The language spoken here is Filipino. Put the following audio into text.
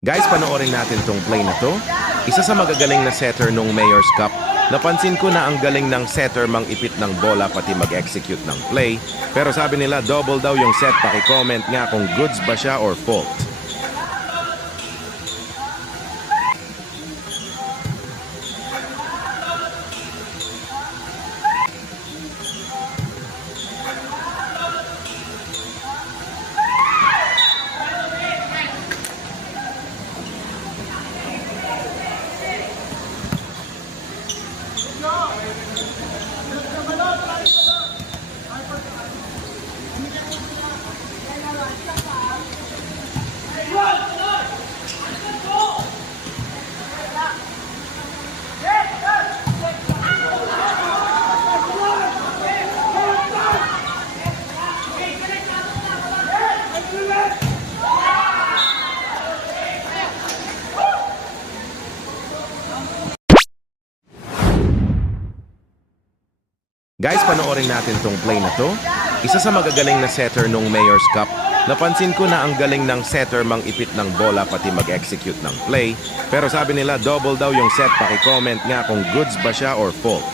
Guys, panoorin natin tong play na to. Isa sa magagaling na setter nung Mayor's Cup. Napansin ko na ang galing ng setter mang-ipit ng bola pati mag-execute ng play. Pero sabi nila double daw yung set. Paki-comment nga kung goods ba siya or fault. Guys, panoorin natin tong play na to. Isa sa magagaling na setter nung Mayor's Cup. Napansin ko na ang galing ng setter mang-ipit ng bola pati mag-execute ng play. Pero sabi nila double daw yung set. Paki-comment nga kung goods ba siya or fault.